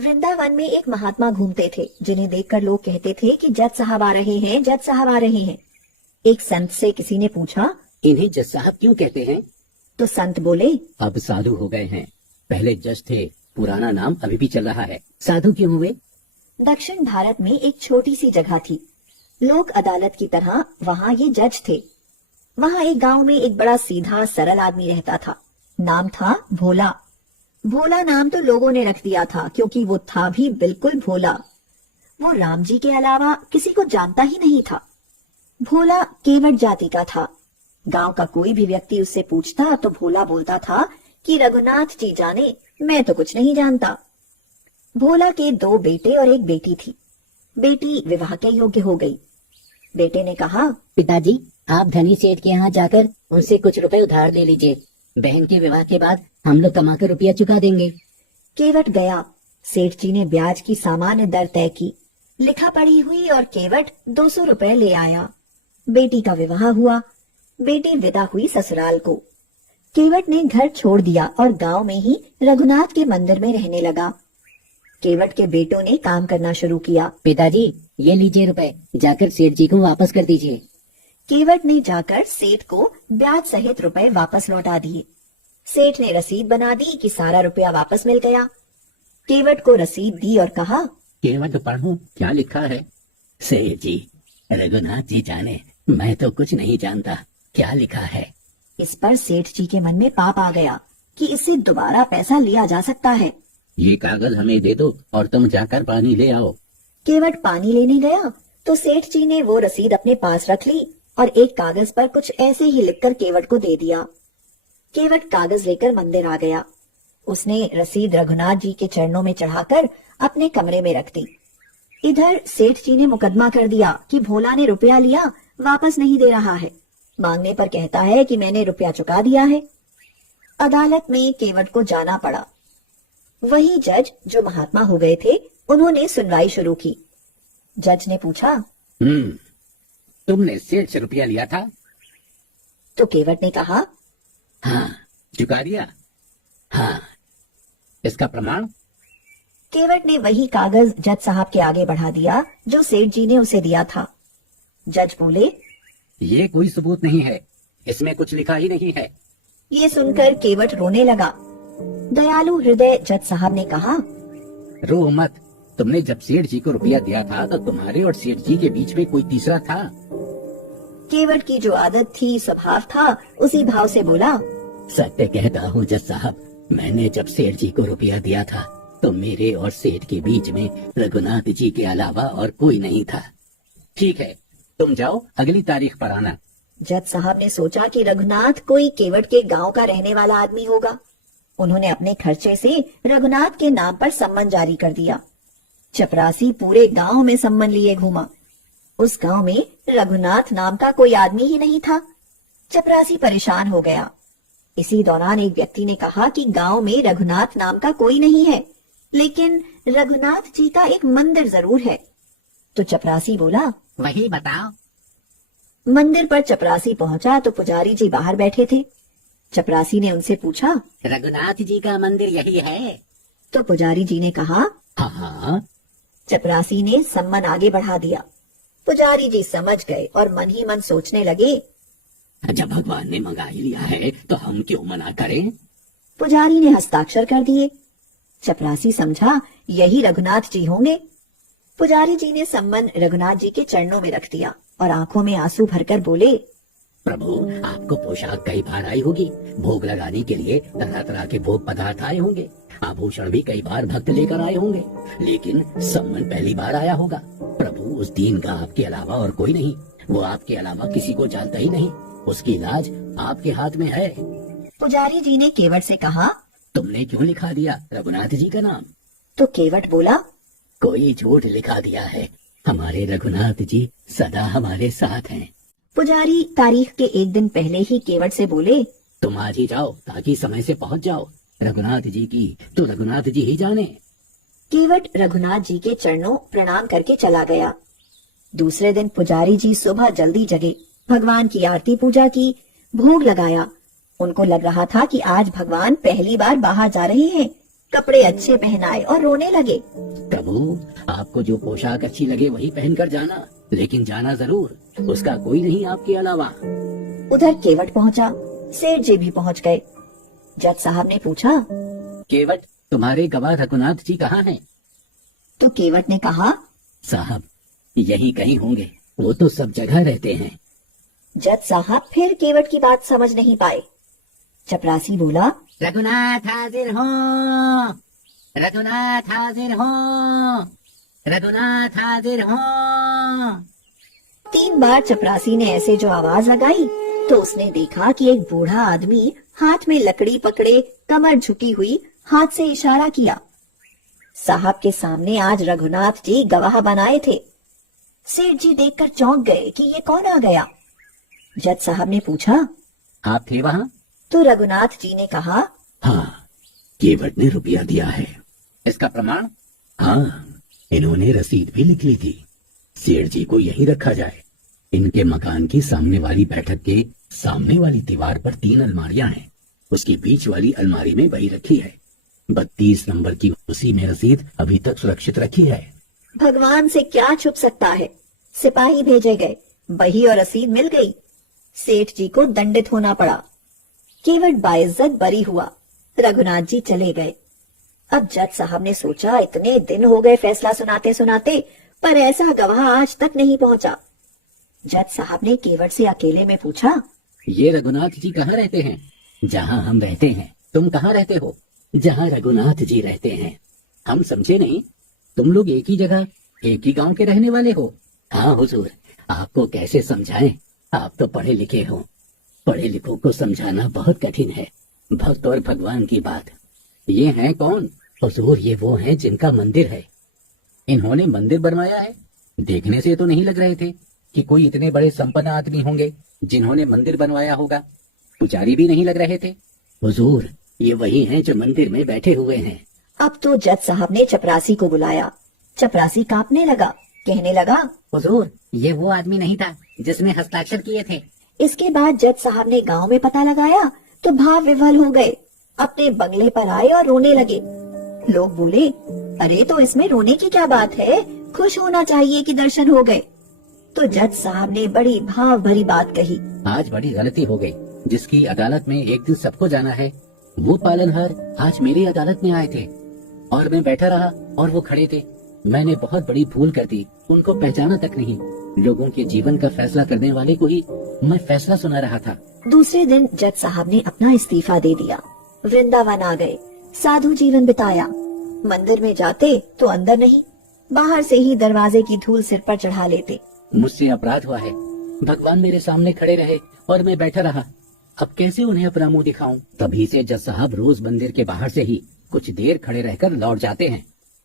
वृंदावन में एक महात्मा घूमते थे, जिन्हें देखकर लोग कहते थे कि जज साहब आ रहे हैं, जज साहब आ रहे हैं। एक संत से किसी ने पूछा, इन्हें जज साहब क्यों कहते हैं? तो संत बोले, अब साधु हो गए हैं, पहले जज थे, पुराना नाम अभी भी चल रहा है, साधु क्यों हुए? दक्षिण भारत में एक छोटी सी जगह थी, लोक अदालत की तरह वहाँ ये जज थे। वहाँ एक गांव में एक बड़ा सीधा सरल आदमी रहता था। नाम था भोला। भोला नाम तो लोगों ने रख दिया था, क्योंकि वो था भी बिल्कुल भोला। वो राम जी के अलावा किसी को जानता ही नहीं था। भोला केवट जाति का था। गांव का कोई भी व्यक्ति उससे पूछता तो भोला बोलता था कि रघुनाथ जी जाने, मैं तो कुछ नहीं जानता। भोला के 2 बेटे और एक बेटी थी। बेटी विवाह के योग्य हो गई। बेटे ने कहा, पिताजी, आप धनी सेठ के यहाँ जाकर उनसे कुछ रुपए उधार ले लीजिए। बहन के विवाह के बाद हम लोग कमाकर रुपया चुका देंगे। केवट गया। सेठ जी ने ब्याज की सामान्य दर तय की, लिखा पढ़ी हुई और केवट 200 रुपए ले आया। बेटी का विवाह हुआ। बेटी विदा हुई ससुराल को। केवट ने घर छोड़ दिया और गांव में ही रघुनाथ के मंदिर में रहने लगा। केवट के बेटों ने काम करना शुरू किया। पिताजी, ये लीजिए रुपए, जाकर सेठ जी को वापस कर दीजिए। केवट ने जाकर सेठ को ब्याज सहित रुपए वापस लौटा दिए। सेठ ने रसीद बना दी कि सारा रुपया वापस मिल गया। केवट को रसीद दी और कहा, केवट पढ़ूं क्या लिखा है? सेठ जी, रघुनाथ जी जाने, मैं तो कुछ नहीं जानता, क्या लिखा है? इस पर सेठ जी के मन में पाप आ गया कि इससे दोबारा पैसा लिया जा सकता है। ये कागज हमें दे दो और तुम जाकर पानी ले आओ। केवट पानी लेने गया तो सेठ जी ने वो रसीद अपने पास रख ली और एक कागज पर कुछ ऐसे ही लिखकर केवट को दे दिया। केवट कागज लेकर मंदिर आ गया। उसने रसीद रघुनाथ जी के चरणों में चढ़ाकर अपने कमरे में रख दी। इधर सेठ जी ने मुकदमा कर दिया कि भोला ने रुपया लिया, वापस नहीं दे रहा है। मांगने पर कहता है कि मैंने रुपया चुका दिया है। अदालत में केवट को जाना पड़ा। वही जज जो महात्मा हो गए थे, उन्होंने सुनवाई शुरू की। जज ने पूछा, तुमने सेठ से रुपया लिया था? तो केवट ने कहा, हाँ। चुका दिया? हाँ। इसका प्रमाण? केवट ने वही कागज जज साहब के आगे बढ़ा दिया जो सेठ जी ने उसे दिया था। जज बोले, ये कोई सबूत नहीं है, इसमें कुछ लिखा ही नहीं है। ये सुनकर केवट रोने लगा। दयालु हृदय जज साहब ने कहा, रो मत, तुमने जब सेठ जी को रुपया दिया था तो तुम्हारे और सेठ जी के बीच में कोई तीसरा था? केवट की जो आदत थी, स्वभाव था, उसी भाव से बोला, सत्य कहता हूँ जज साहब, मैंने जब सेठ जी को रुपया दिया था तो मेरे और सेठ के बीच में रघुनाथ जी के अलावा और कोई नहीं था। ठीक है, तुम जाओ, अगली तारीख पर आना। जज साहब ने सोचा कि रघुनाथ कोई केवट के गांव का रहने वाला आदमी होगा। उन्होंने अपने खर्चे से रघुनाथ के नाम पर सम्मन जारी कर दिया। चपरासी पूरे गांव में सम्मन लिए घूमा। उस गांव में रघुनाथ नाम का कोई आदमी ही नहीं था। चपरासी परेशान हो गया। इसी दौरान एक व्यक्ति ने कहा कि गांव में रघुनाथ नाम का कोई नहीं है, लेकिन रघुनाथ जी का एक मंदिर जरूर है। तो चपरासी बोला, वही बताओ। मंदिर पर चपरासी पहुंचा तो पुजारी जी बाहर बैठे थे। चपरासी ने उनसे पूछा, रघुनाथ जी का मंदिर यही है? तो पुजारी जी ने कहा, हाँ। चपरासी ने सम्मन आगे बढ़ा दिया। पुजारी जी समझ गए और मन ही मन सोचने लगे, जब भगवान ने मंगा ही लिया है तो हम क्यों मना करें? पुजारी ने हस्ताक्षर कर दिए। चपरासी समझा यही रघुनाथ जी होंगे। पुजारी जी ने सम्मन रघुनाथ जी के चरणों में रख दिया और आंखों में आंसू भरकर बोले, प्रभु, आपको पोशाक कई बार आई होगी, भोग लगाने के लिए तरह तरह के भोग पदार्थ आए होंगे, आभूषण भी कई बार भक्त लेकर आए होंगे, लेकिन सम्मन पहली बार आया होगा। प्रभु, उस दीन का आपके अलावा और कोई नहीं, वो आपके अलावा किसी को जानता ही नहीं, उसकी इलाज आपके हाथ में है। पुजारी जी ने केवट से कहा, तुमने क्यों लिखा दिया रघुनाथ जी का नाम? तो केवट बोला, कोई झूठ लिखा दिया है, हमारे रघुनाथ जी सदा हमारे साथ हैं। पुजारी तारीख के एक दिन पहले ही केवट से बोले, तुम आज ही जाओ ताकि समय से पहुंच जाओ। रघुनाथ जी की तो रघुनाथ जी ही जाने। केवट रघुनाथ जी के चरणों प्रणाम करके चला गया। दूसरे दिन पुजारी जी सुबह जल्दी जगे, भगवान की आरती पूजा की, भोग लगाया। उनको लग रहा था कि आज भगवान पहली बार बाहर जा रहे हैं, कपड़े अच्छे पहनाए और रोने लगे। प्रभु, आपको जो पोशाक अच्छी लगे वही पहनकर जाना, लेकिन जाना जरूर, उसका कोई नहीं आपके अलावा। उधर केवट पहुंचा, सेठ जी भी पहुंच गए। जज साहब ने पूछा, केवट, तुम्हारे गवाह रघुनाथ जी कहाँ हैं? तो केवट ने कहा, साहब, यही कहीं होंगे, वो तो सब जगह रहते हैं। जज साहब फिर केवट की बात समझ नहीं पाए। चपरासी बोला, रघुनाथ हाजिर हो, रघुनाथ हाजिर हो, रघुनाथ हाजिर हो। 3 बार चपरासी ने ऐसे जो आवाज लगाई तो उसने देखा कि एक बूढ़ा आदमी हाथ में लकड़ी पकड़े, कमर झुकी हुई, हाथ से इशारा किया। साहब के सामने आज रघुनाथ जी गवाह बनाए थे। सेठ जी देखकर चौंक गए कि ये कौन आ गया। जज साहब ने पूछा, आप थे वहाँ? तो रघुनाथ जी ने कहा, हाँ, केवट ने रुपया दिया है। इसका प्रमाण? हाँ, इन्होंने रसीद भी लिख ली थी। सेठ जी को यहीं रखा जाए। इनके मकान की सामने वाली बैठक के सामने वाली दीवार पर 3 अलमारियां हैं। उसकी बीच वाली अलमारी में वही रखी है। 32 नंबर की उसी में रसीद अभी तक सुरक्षित रखी है। भगवान से क्या छुप सकता है। सिपाही भेजे गए, बही और रसीद मिल गई। सेठ जी को दंडित होना पड़ा। केवट बाइज्जत बरी हुआ। रघुनाथ जी चले गए। अब जज साहब ने सोचा, इतने दिन हो गए फैसला सुनाते सुनाते, पर ऐसा गवाह आज तक नहीं पहुंचा। जज साहब ने केवट से अकेले में पूछा, ये रघुनाथ जी कहाँ रहते हैं? जहाँ हम रहते हैं। तुम कहाँ रहते हो? जहाँ रघुनाथ जी रहते हैं। हम समझे नहीं, तुम लोग एक ही जगह, एक ही गांव के रहने वाले हो? हाँ हुजूर, आपको कैसे समझाएं, आप तो पढ़े लिखे हो। पढ़े लिखों को समझाना बहुत कठिन है। भक्त और भगवान की बात। ये हैं कौन? हुजूर, ये वो हैं जिनका मंदिर है। इन्होंने मंदिर बनवाया है? देखने से तो नहीं लग रहे थे कि कोई इतने बड़े संपन्न आदमी होंगे जिन्होंने मंदिर बनवाया होगा। पुजारी भी नहीं लग रहे थे। हुजूर, ये वही हैं जो मंदिर में बैठे हुए हैं। अब तो जज साहब ने चपरासी को बुलाया। चपरासी कांपने लगा, कहने लगा, हुजूर, ये वो आदमी नहीं था जिसने हस्ताक्षर किए थे। इसके बाद जज साहब ने गांव में पता लगाया तो भाव विह्वल हो गए। अपने बंगले पर आए और रोने लगे। लोग बोले, अरे तो इसमें रोने की क्या बात है, खुश होना चाहिए कि दर्शन हो गए। तो जज साहब ने बड़ी भाव भरी बात कही, आज बड़ी गलती हो गई। जिसकी अदालत में एक दिन सबको जाना है, वो पालनहार आज मेरी अदालत में आए थे और मैं बैठा रहा और वो खड़े थे। मैंने बहुत बड़ी भूल कर दी, उनको पहचाना तक नहीं। लोगों के जीवन का फैसला करने वाले को ही मैं फैसला सुना रहा था। दूसरे दिन जज साहब ने अपना इस्तीफा दे दिया। वृंदावन आ गए, साधु जीवन बिताया। मंदिर में जाते तो अंदर नहीं, बाहर से ही दरवाजे की धूल सिर पर चढ़ा लेते। मुझसे अपराध हुआ है। भगवान मेरे सामने खड़े रहे और मैं बैठा रहा। अब कैसे उन्हें अपना मुंह दिखाऊं? तभी से जज साहब रोज मंदिर के बाहर से ही कुछ देर खड़े रहकर लौट जाते हैं।